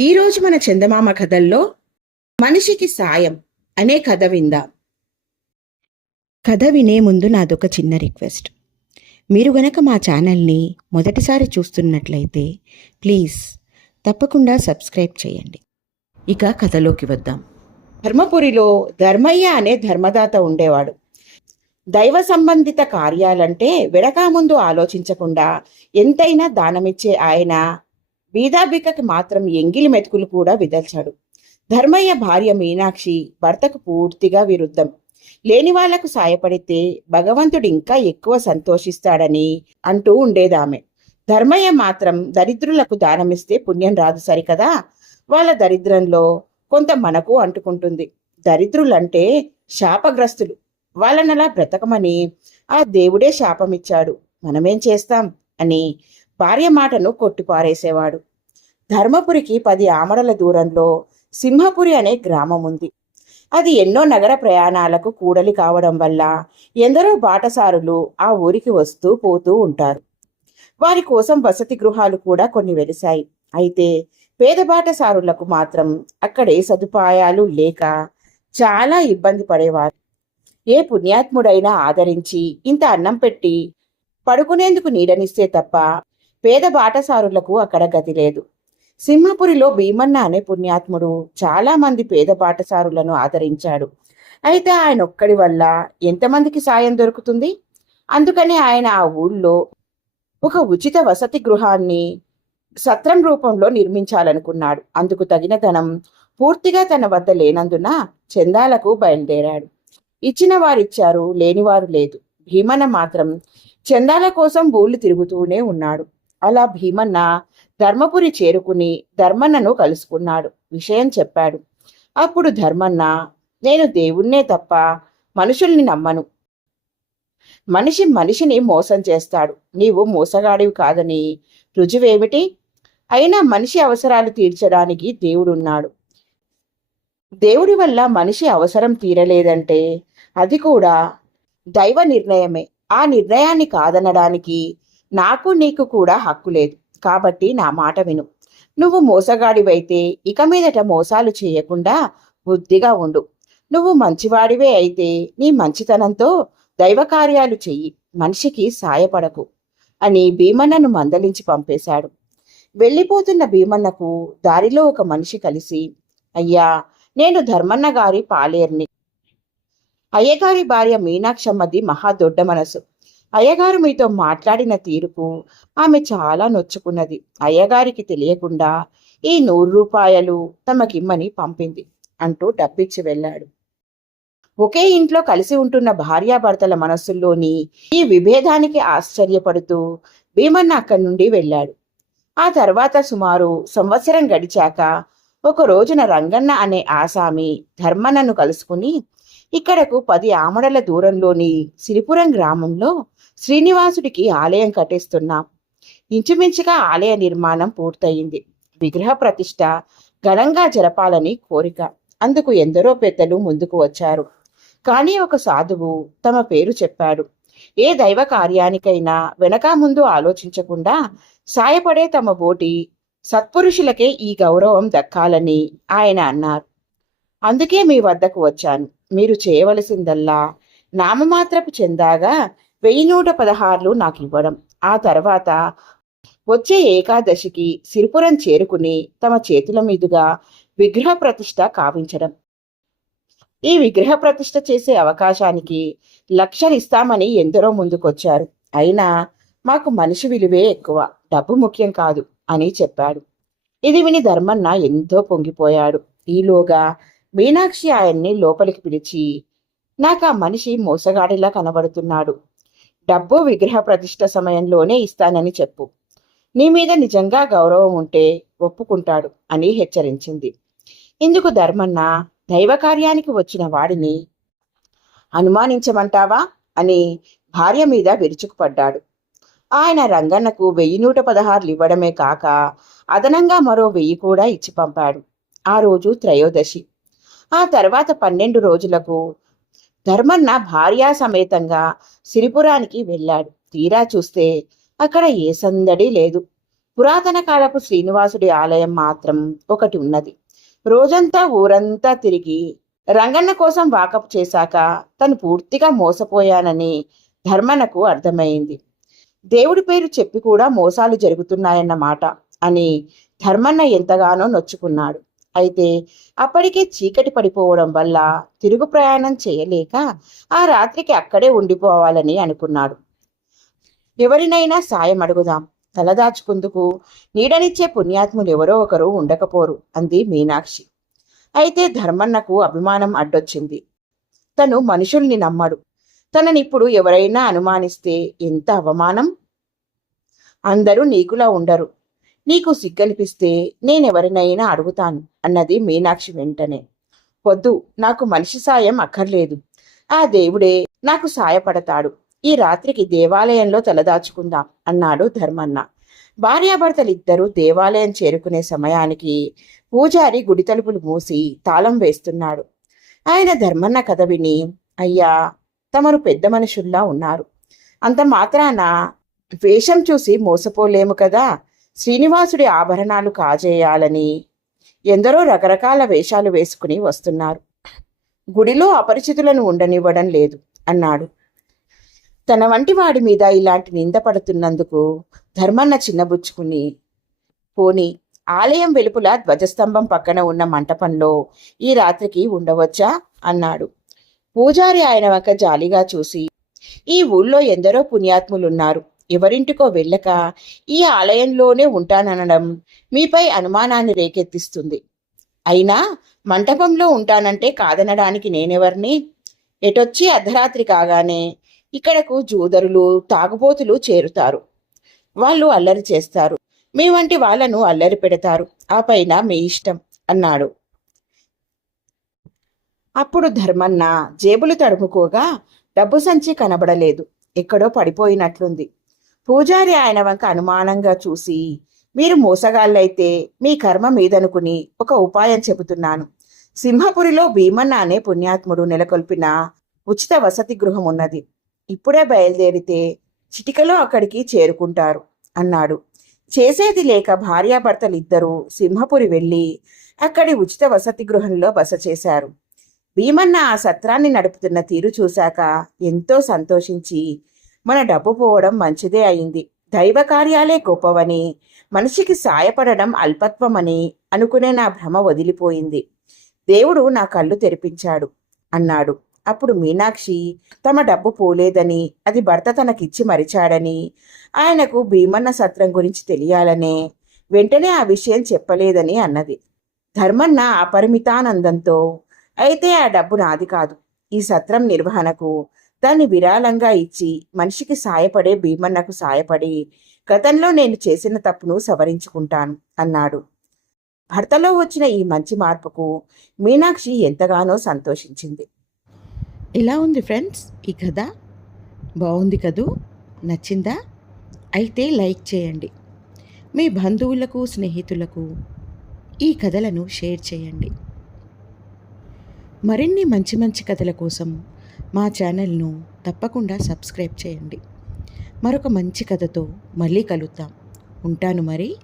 ఈరోజు మన చందమామ కథల్లో మనిషికి సాయం అనే కథ విందాం. కథ వినే ముందు నాదొక చిన్న రిక్వెస్ట్. మీరు గనక మా ఛానల్ని మొదటిసారి చూస్తున్నట్లయితే ప్లీజ్ తప్పకుండా సబ్స్క్రైబ్ చేయండి. ఇక కథలోకి వద్దాం. ధర్మపురిలో ధర్మయ్య అనే ధర్మదాత ఉండేవాడు. దైవ సంబంధిత కార్యాలంటే వెడకాముందు ముందు ఆలోచించకుండా ఎంతైనా దానమిచ్చే ఆయన బీదాబికకి మాత్రం ఎంగిలి మెతుకులు కూడా విదల్చాడు. ధర్మయ్య భార్య మీనాక్షి భర్తకు పూర్తిగా విరుద్ధం. లేని వాళ్ళకు సాయపడితే భగవంతుడు ఇంకా ఎక్కువ సంతోషిస్తాడని అంటూ ఉండేదామె. ధర్మయ్య మాత్రం దరిద్రులకు దానమిస్తే పుణ్యం రాదు సరికదా? వాళ్ళ దరిద్రంలో కొంత మనకు అంటుకుంటుంది. దరిద్రులంటే శాపగ్రస్తులు. వాళ్ళనలా బ్రతకమని ఆ దేవుడే శాపమిచ్చాడు. మనమేం చేస్తాం? అని భార్య మాటను కొట్టిపారేసేవాడు. ధర్మపురికి పది ఆమడల దూరంలో సింహపురి అనే గ్రామం ఉంది అది ఎన్నో నగర ప్రయాణాలకు కూడలి కావడం వల్ల ఎందరో బాటసారులు ఆ ఊరికి వస్తూ పోతూ ఉంటారు. వారి కోసం వసతి గృహాలు కూడా కొన్ని వెలిశాయి. అయితే పేద బాటసారులకు మాత్రం అక్కడే సదుపాయాలు లేక చాలా ఇబ్బంది పడేవారు. ఏ పుణ్యాత్ముడైనా ఆదరించి ఇంత అన్నం పెట్టి పడుకునేందుకు నీడనిస్తే తప్ప పేద బాటసారులకు అక్కడ గతి లేదు. సింహపురిలో భీమన్న అనే పుణ్యాత్ముడు చాలామంది పేద బాటసారులను ఆదరించాడు. అయితే ఆయన ఒక్కడి వల్ల ఎంతమందికి సాయం దొరుకుతుంది? అందుకనే ఆయన ఆ ఊళ్ళో ఒక ఉచిత వసతి గృహాన్ని సత్రం రూపంలో నిర్మించాలనుకున్నాడు. అందుకు తగిన ధనం పూర్తిగా తన వద్ద లేనందున చందాలకు బయలుదేరాడు. ఇచ్చిన వారిచ్చారు లేనివారు లేదు. భీమన్న మాత్రం చందాల కోసం ఊళ్ళు తిరుగుతూనే ఉన్నాడు. అలా భీమన్న ధర్మపురి చేరుకుని ధర్మన్నను కలుసుకున్నాడు. విషయం చెప్పాడు. అప్పుడు ధర్మన్న నేను దేవుణ్ణే తప్ప మనుషుల్ని నమ్మను. మనిషి మనిషిని మోసం చేస్తాడు. నీవు మోసగాడివి కాదని రుజువేమిటి? అయినా మనిషి అవసరాలు తీర్చడానికి దేవుడున్నాడు. దేవుడి వల్ల మనిషి అవసరం తీరలేదంటే అది కూడా దైవ నిర్ణయమే. ఆ నిర్ణయాన్ని కాదనడానికి నాకు నీకు కూడా హక్కు లేదు. కాబట్టి నా మాట విను. నువ్వు మోసగాడివైతే ఇక మీదట మోసాలు చేయకుండా బుద్ధిగా ఉండు. నువ్వు మంచివాడివే అయితే నీ మంచితనంతో దైవ కార్యాలు చెయ్యి. మనిషికి సాయపడకు అని భీమన్నను మందలించి పంపేశాడు. వెళ్ళిపోతున్న భీమన్నకు దారిలో ఒక మనిషి కలిసి అయ్యా నేను ధర్మన్న గారి పాలేర్ని. అయ్యగారి భార్య మీనాక్షమ్మది మహా దొడ్డ మనసు. అయ్యగారు మీతో మాట్లాడిన తీరుకు ఆమె చాలా నొచ్చుకున్నది. అయ్యగారికి తెలియకుండా ఈ నూరు రూపాయలు తమకిమ్మని పంపింది అంటూ డబ్బిచ్చి వెళ్ళాడు. ఒకే ఇంట్లో కలిసి ఉంటున్న భార్యాభర్తల మనస్సుల్లోని ఈ విభేదానికి ఆశ్చర్యపడుతూ భీమన్న అక్కడి నుండి వెళ్ళాడు. ఆ తర్వాత సుమారు సంవత్సరం గడిచాక ఒక రోజున రంగన్న అనే ఆసామి ధర్మన్నను కలుసుకుని ఇక్కడకు పది ఆమడల దూరంలోని సిరిపురం గ్రామంలో శ్రీనివాసుడికి ఆలయం కట్టిస్తున్నాం. ఇంచుమించుగా ఆలయ నిర్మాణం పూర్తయింది. విగ్రహ ప్రతిష్ట ఘనంగా జరపాలని కోరిక. అందుకు ఎందరో పెద్దలు ముందుకు వచ్చారు. కానీ ఒక సాధువు తమ పేరు చెప్పాడు. ఏ దైవ కార్యానికైనా వెనక ముందు ఆలోచించకుండా సాయపడే తమ బోటి సత్పురుషులకే ఈ గౌరవం దక్కాలని ఆయన అన్నారు. అందుకే మీ వద్దకు వచ్చాను. మీరు చేయవలసిందల్లా నామమాత్రపు చెందాగా వెయ్యి నూట పదహారులు నాకు ఇవ్వడం. ఆ తర్వాత వచ్చే ఏకాదశికి సిరిపురం చేరుకుని తమ చేతుల మీదుగా విగ్రహ ప్రతిష్ట కావించడం. ఈ విగ్రహ ప్రతిష్ట చేసే అవకాశానికి లక్షలిస్తామని ఎందరో ముందుకొచ్చారు. అయినా మాకు మనిషి విలువే ఎక్కువ డబ్బు ముఖ్యం కాదు అని చెప్పాడు. ఇది విని ధర్మన్న ఎంతో పొంగిపోయాడు. ఈలోగా మీనాక్షి ఆయన్ని లోపలికి పిలిచి నాకు ఆ మనిషి మోసగాడిలా కనబడుతున్నాడు. డబ్బు విగ్రహ ప్రతిష్ట సమయంలోనే ఇస్తానని చెప్పు. నీ మీద నిజంగా గౌరవం ఉంటే ఒప్పుకుంటాడు అని హెచ్చరించింది. ఇందుకు ధర్మన్న దైవ కార్యానికి వచ్చిన వాడిని అనుమానించమంటావా? అని భార్య మీద విరుచుకుపడ్డాడు. ఆయన రంగన్నకు వెయ్యి నూట పదహారులు ఇవ్వడమే కాక అదనంగా మరో వెయ్యి కూడా ఇచ్చి పంపాడు. ఆ రోజు త్రయోదశి. ఆ తర్వాత పన్నెండు రోజులకు ధర్మన్న భార్యా సమేతంగా సిరిపురానికి వెళ్ళాడు. తీరా చూస్తే అక్కడ ఏ సందడి లేదు. పురాతన కాలపు శ్రీనివాసుడి ఆలయం మాత్రం ఒకటి ఉన్నది. రోజంతా ఊరంతా తిరిగి రంగన్న కోసం వాకప్ చేశాక తను పూర్తిగా మోసపోయానని ధర్మన్నకు అర్థమైంది. దేవుడి పేరు చెప్పి కూడా మోసాలు జరుగుతున్నాయన్నమాట అని ధర్మన్న ఎంతగానో నొచ్చుకున్నాడు. అయితే అప్పటికే చీకటి పడిపోవడం వల్ల తిరుగు ప్రయాణం చేయలేక ఆ రాత్రికి అక్కడే ఉండిపోవాలని అనుకున్నాడు. ఎవరినైనా సాయం అడుగుదాం. తలదాచుకుందుకు నీడనిచ్చే పుణ్యాత్ములు ఎవరో ఒకరు ఉండకపోరు అంది మీనాక్షి. అయితే ధర్మన్నకు అభిమానం అడ్డొచ్చింది. తను మనుషుల్ని నమ్మడు. తననిప్పుడు ఎవరైనా అనుమానిస్తే ఎంత అవమానం? అందరూ నీకులా ఉండరు. నీకు సిగ్గనిపిస్తే నేనెవరినైనా అడుగుతాను అన్నది మీనాక్షి వెంటనే. వద్దు నాకు మనిషి సాయం అక్కర్లేదు. ఆ దేవుడే నాకు సాయపడతాడు. ఈ రాత్రికి దేవాలయంలో తలదాచుకుందాం అన్నాడు ధర్మన్న. భార్యాభర్తలిద్దరూ దేవాలయం చేరుకునే సమయానికి పూజారి గుడి తలుపులు మూసి తాళం వేస్తున్నాడు. ఆయన ధర్మన్న కథ విని అయ్యా తమరు పెద్ద మనుషుల్లా ఉన్నారు. అంత మాత్రాన వేషం చూసి మోసపోలేము కదా? శ్రీనివాసుడి ఆభరణాలు కాజేయాలని ఎందరో రకరకాల వేషాలు వేసుకుని వస్తున్నారు. గుడిలో అపరిచితులను ఉండనివ్వడం లేదు అన్నాడు. తన వంటి వాడి మీద ఇలాంటి నింద పడుతున్నందుకు ధర్మన్న చిన్నబుచ్చుకుని పోని ఆలయం వెలుపుల ధ్వజస్తంభం పక్కన ఉన్న మంటపంలో ఈ రాత్రికి ఉండవచ్చా? అన్నాడు. పూజారి ఆయన వంక జాలిగా చూసి ఈ ఊళ్ళో ఎందరో పుణ్యాత్ములున్నారు. ఎవరింటికో వెళ్ళక ఈ ఆలయంలోనే ఉంటాననడం మీపై అనుమానాన్ని రేకెత్తిస్తుంది. అయినా మంటపంలో ఉంటానంటే కాదనడానికి నేనెవర్ని? ఎటొచ్చి అర్ధరాత్రి కాగానే ఇక్కడకు జూదరులు తాగుబోతులు చేరుతారు. వాళ్ళు అల్లరి చేస్తారు. మీ వంటి వాళ్ళను అల్లరి పెడతారు. ఆ పైన మీ ఇష్టం అన్నాడు. అప్పుడు ధర్మన్న జేబులు తడుముకోగా డబ్బు సంచి కనబడలేదు. ఎక్కడో పడిపోయినట్లుంది. పూజారి ఆయన వంక అనుమానంగా చూసి మీరు మోసగాళ్ళైతే మీ కర్మ మీదనుకుని ఒక ఉపాయం చెబుతున్నాను. సింహపురిలో భీమన్న అనే పుణ్యాత్ముడు నెలకొల్పిన ఉచిత వసతి గృహం ఉన్నది. ఇప్పుడే బయలుదేరితే చిటికలో అక్కడికి చేరుకుంటారు అన్నాడు. చేసేది లేక భార్యాభర్తలిద్దరూ సింహపురి వెళ్ళి అక్కడి ఉచిత వసతి గృహంలో బస చేశారు. భీమన్న ఆ సత్రాన్ని నడుపుతున్న తీరు చూశాక ఎంతో సంతోషించి మన డబ్బు పోవడం మంచిదే అయింది. దైవ కార్యాలే గొప్పవని మనిషికి సాయపడడం అల్పత్వమని అనుకునే నా భ్రమ వదిలిపోయింది. దేవుడు నా కళ్ళు తెరిపించాడు అన్నాడు. అప్పుడు మీనాక్షి తమ డబ్బు పోలేదని అది భర్త తనకిచ్చి మరిచాడని ఆయనకు భీమన్న సత్రం గురించి తెలియాలనే వెంటనే ఆ విషయం చెప్పలేదని అన్నది. ధర్మన్న అపరిమితానందంతో అయితే ఆ డబ్బు నాది కాదు. ఈ సత్రం నిర్వహణకు దాన్ని విరాళంగా ఇచ్చి మనిషికి సాయపడే భీమన్నకు సాయపడి గతంలో నేను చేసిన తప్పును సవరించుకుంటాను అన్నాడు. భర్తలో వచ్చిన ఈ మంచి మార్పుకు మీనాక్షి ఎంతగానో సంతోషించింది. ఇలా ఉంది ఫ్రెండ్స్ ఈ కథ బాగుంది కదూ? నచ్చిందా? అయితే లైక్ చేయండి. మీ బంధువులకు స్నేహితులకు ఈ కథలను షేర్ చేయండి. మరిన్ని మంచి మంచి కథల కోసం మా ఛానల్ను తప్పకుండా సబ్స్క్రైబ్ చేయండి. మరొక మంచి కథతో మళ్ళీ కలుద్దాం. ఉంటాను మరి.